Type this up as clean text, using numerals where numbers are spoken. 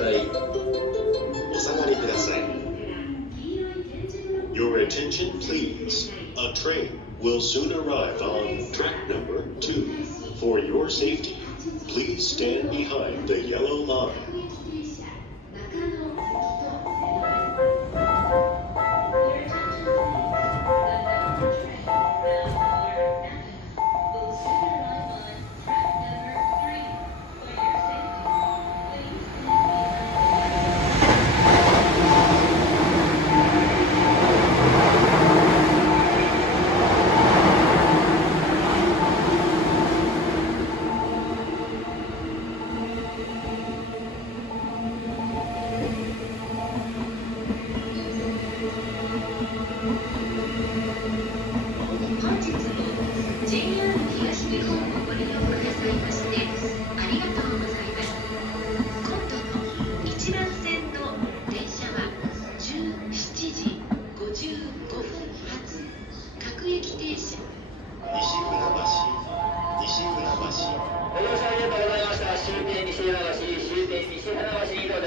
さい。お下がりください。Your attention please. A train will soon arrive on track number 2. For your safety, please stand behind the yellow line. 本日も JR 東日本をご利用くださいましてありがとうございます。今度の一番線の電車は17時55分発各駅停車。西船橋。ご乗車ありがとうございました。終点西船橋、終点西船橋に到